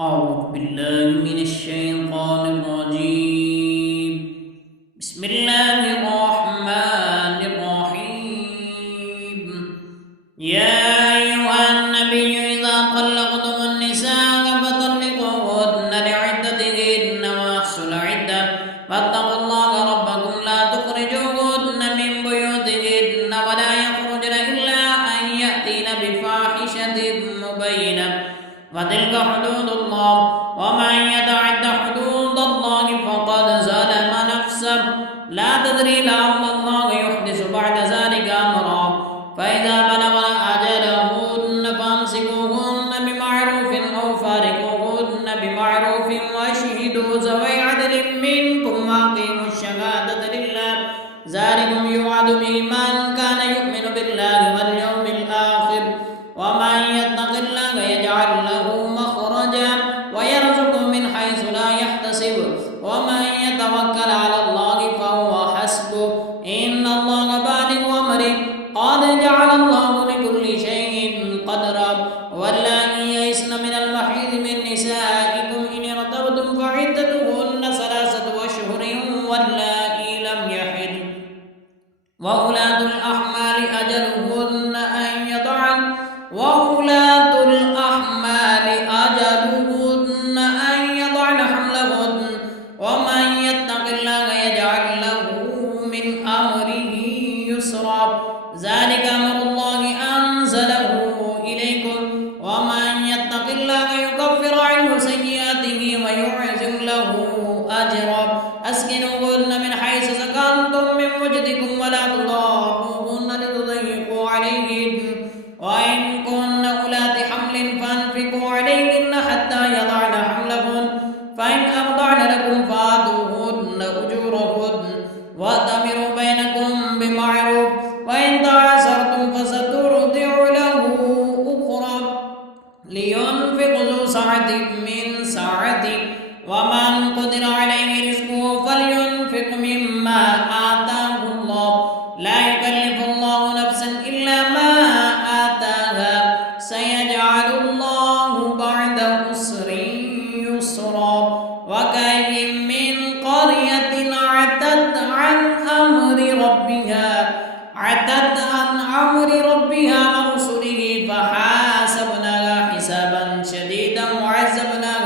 أعوذ بالله من الشيطان الرجيم. بسم الله الرحمن الرحيم. يا أيها النبي إذا طلقتم النساء فطلقوهن لعدتهن وأحصوا العدة واتقوا الله ربكم لا تخرجوهن من بيوتهن ولا يخرجن إلا أن يأتين بفاحشة مبينة وتلك حدود الله ومن يتعد حدود الله فقد ظلم نفسه لا تدري لعل الله يحدث بعد ذلك أمرا فإذا بلغن أجلهن فامسكوهن بمعروف أو فارقوهن بمعروف واشهدوا ذوي عدل منكم وأقيموا الشهادة لله ذلكم يوعظ به من كان يؤمن بالله واليوم الآخر ومن يتق الله يجعل له مخرجا ويرزقه من حيث لا يحتسب ومن يتوكل على الله فهو حسبه إن الله بالغ أمره قد جعل الله لكل شيء قدرا واللائي يئسن من المحيض من نسائكم إن ارتبتم فعدتهن 3 أشهر واللائي لم يحضن وأولاة الأحمال أجلهن أن يضعن حملهن ومن يتق الله يجعل له من أمره يسرا ذلك أمر الله أنزله إليكم ومن يتق الله يكفر عنه سيئاته ويعظم له أجرا أسكنوهن من حيث سكنتم من وجدكم ولا تضاروهن لتضيقوا عليهن وإن كن أولات حمل فأنفقوا عليهن حتى يضعن حملهن فإن أرضعن لكم فآتوهن أجورهن وأتمروا بينكم بمعروف وإن تعاسرتم فسترضع له أخرى لينفق ذو سعة من سعته ومن قدر عليه رزقه فلينفق مما آتاه الله لا يكلف الله نفسا إلا ما آتاها سيجعل الله بعد عسر يسرا وكأي من قرية عتت عن أمر ربها ورسله فحاسبناها حسابا شديدا وعذبناها